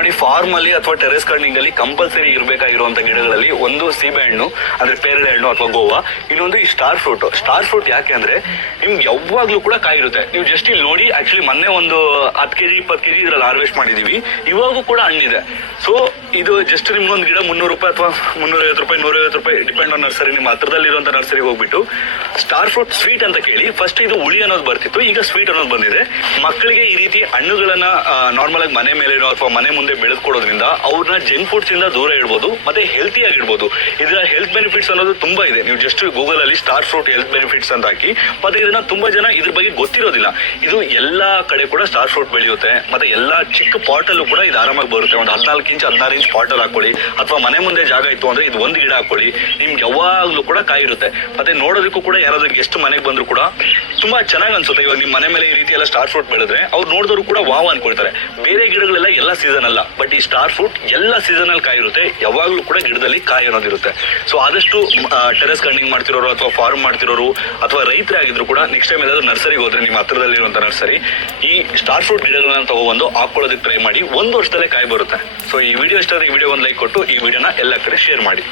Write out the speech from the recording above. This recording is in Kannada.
ನೋಡಿ, ಫಾರ್ಮ್ ಅಲ್ಲಿ ಅಥವಾ ಟೆರೆಸ್ ಗಾರ್ಡನಿಂಗ್ ಅಲ್ಲಿ ಕಂಪಲ್ಸರಿ ಇರಬೇಕಾಗಿರುವಂತ ಗಿಡಗಳಲ್ಲಿ ಒಂದು ಸೀಬೆ ಹಣ್ಣು ಅಂದ್ರೆ ಪೇರಳೆ ಹಣ್ಣು ಅಥವಾ ಗೋವಾ, ಇನ್ನೊಂದು ಈ ಸ್ಟಾರ್ ಫ್ರೂಟ್. ಸ್ಟಾರ್ ಫ್ರೂಟ್ ಯಾಕೆ ಅಂದ್ರೆ ನಿಮ್ಗೆ ಯಾವಾಗ್ಲೂ ಕೂಡ ಕಾಯಿ ಇರುತ್ತೆ. ನೀವು ಜಸ್ಟ್ ಇಲ್ಲಿ ನೋಡಿ, ಆಕ್ಚುಲಿ ಮೊನ್ನೆ ಒಂದು 10 kg 20 kg ಇದ್ರಲ್ಲಿ ಹಾರ್ವೆಸ್ಟ್ ಮಾಡಿದೀವಿ. ಇವಾಗೂ ಕೂಡ ಹಣ್ಣಿದೆ. ಸೊ ಇದು ಜಸ್ಟ್ ನಿಮ್ಗೊಂದು ಗಿಡ 300 ರೂಪಾಯಿ ಅಥವಾ 350 ರೂಪಾಯಿ 150 ರೂಪಾಯಿ ಡಿಪೆಂಡ್ ಆನ್ ನರ್ಸರಿ. ನಿಮ್ಮ ಹತ್ರದಲ್ಲಿರುವಂತ ನರ್ಸರಿಗೆ ಹೋಗ್ಬಿಟ್ಟು ಸ್ಟಾರ್ ಫ್ರೂಟ್ ಸ್ವೀಟ್ ಅಂತ ಕೇಳಿ. ಫಸ್ಟ್ ಇದು ಹುಳಿ ಅನ್ನೋದು ಬರ್ತಿತ್ತು, ಈಗ ಸ್ವೀಟ್ ಅನ್ನೋದು ಬಂದಿದೆ. ಮಕ್ಕಳಿಗೆ ಈ ರೀತಿ ಹಣ್ಣುಗಳನ್ನ ನಾರ್ಮಲ್ ಆಗಿ ಮನೆ ಮೇಲೆ ಅಥವಾ ಮನೆ ಮುಂದೆ ಬೆಳೆದ್ಕೊಡೋದ್ರಿಂದ ಅವ್ರನ್ನ ಜಂಕ್ ಫುಡ್ಸ್ ಇಂದ ದೂರ ಇಡ್ಬೋದು, ಮತ್ತೆ ಹೆಲ್ತಿ ಆಗಿಡ್ಬೋದು. ಇದರ ಹೆಲ್ತ್ ಬೆನಿಫಿಟ್ಸ್ ಅನ್ನೋದು ತುಂಬಾ ಇದೆ. ನೀವು ಜಸ್ಟ್ ಗೂಗಲ್ ಅಲ್ಲಿ ಸ್ಟಾರ್ ಫ್ರೂಟ್ ಹೆಲ್ತ್ ಬೆನಿಫಿಟ್ಸ್ ಅಂತ ಹಾಕಿ. ಮತ್ತೆ ಇದನ್ನ ತುಂಬಾ ಜನ ಇದ್ರ ಬಗ್ಗೆ ಗೊತ್ತಿರೋದಿಲ್ಲ. ಇದು ಎಲ್ಲಾ ಕಡೆ ಕೂಡ ಸ್ಟಾರ್ ಫ್ರೂಟ್ ಬೆಳೆಯುತ್ತೆ. ಮತ್ತೆ ಎಲ್ಲಾ ಚಿಕ್ಕ ಪಾಟ್ ಅಲ್ಲೂ ಕೂಡ ಇದು ಆರಾಮಾಗಿ ಬರುತ್ತೆ. ಒಂದು 14 ಇಂಚ್ 16 ಇಂಚ್ ಪಾಟ್ ಅಲ್ಲಿ ಹಾಕೊಳ್ಳಿ, ಅಥವಾ ಮನೆ ಮುಂದೆ ಜಾಗ ಇತ್ತು ಅಂದ್ರೆ ಇದು ಒಂದು ಗಿಡ ಹಾಕೊಳ್ಳಿ. ನಿಮ್ಗೆ ಯಾವಾಗ್ಲೂ ಕೂಡ ಕಾಯಿ ಇರುತ್ತೆ. ಮತ್ತೆ ನೋಡೋದಕ್ಕೂ ಕೂಡ ಯಾರಾದ್ರೂ ಗೆಸ್ಟ್ ಮನೆಗೆ ಬಂದ್ರು ಕೂಡ ತುಂಬಾ ಚೆನ್ನಾಗಿ ಅನ್ಸುತ್ತೆ. ಇವಾಗ ನಿಮ್ ಮನೆ ಮೇಲೆ ಈ ರೀತಿ ಎಲ್ಲ ಸ್ಟಾರ್ ಫ್ರೂಟ್ ಬೆಳೆದ್ರೆ ಅವ್ರು ನೋಡಿದ್ರು ಕೂಡ ವಾವ್ ಅನ್ಕೊಳ್ತಾರೆ. ಬೇರೆ ಗಿಡಗಳೆಲ್ಲ ಎಲ್ಲ ಸೀಸನ್ ಅಲ್ಲ, ಬಟ್ ಈ ಸ್ಟಾರ್ ಫ್ರೂಟ್ ಎಲ್ಲ ಸೀಸನ್ ಅಲ್ಲಿ ಕಾಯಿ ಇರುತ್ತೆ. ಯಾವಾಗ್ಲೂ ಕೂಡ ಗಿಡದಲ್ಲಿ ಕಾಯಿ ಅನ್ನೋದಿರುತ್ತೆ. ಸೊ ಆದಷ್ಟು ಟೆರೆಸ್ ಗಾರ್ಡನಿಂಗ್ ಮಾಡ್ತಿರೋರು ಅಥವಾ ಫಾರ್ಮ್ ಮಾಡ್ತಿರೋರು ಅಥವಾ ರೈತರೇ ಆಗಿದ್ರು ಕೂಡ ನೆಕ್ಸ್ಟ್ ಟೈಮ್ ಏನಾದ್ರು ನರ್ಸರಿಗೆ ಹೋದ್ರೆ ನಿಮ್ಮ ಹತ್ರದಲ್ಲಿರುವಂತ ನರ್ಸರಿ ಈ ಸ್ಟಾರ್ ಫ್ರೂಟ್ ಗಿಡಗಳನ್ನ ತಗೊಬಂದು ಹಾಕೊಳ್ಳೋದಕ್ಕೆ ಟ್ರೈ ಮಾಡಿ. 1 ವರ್ಷದಲ್ಲೇ ಕಾಯಿ ಬರುತ್ತೆ. ಸೊ ಈ ವಿಡಿಯೋ ಇಷ್ಟ ಆದ್ರೆ ಈ ವಿಡಿಯೋ ಒಂದು ಲೈಕ್ ಕೊಟ್ಟು ಈ ವಿಡಿಯೋನ ಎಲ್ಲ ಕಡೆ ಶೇರ್ ಮಾಡಿ.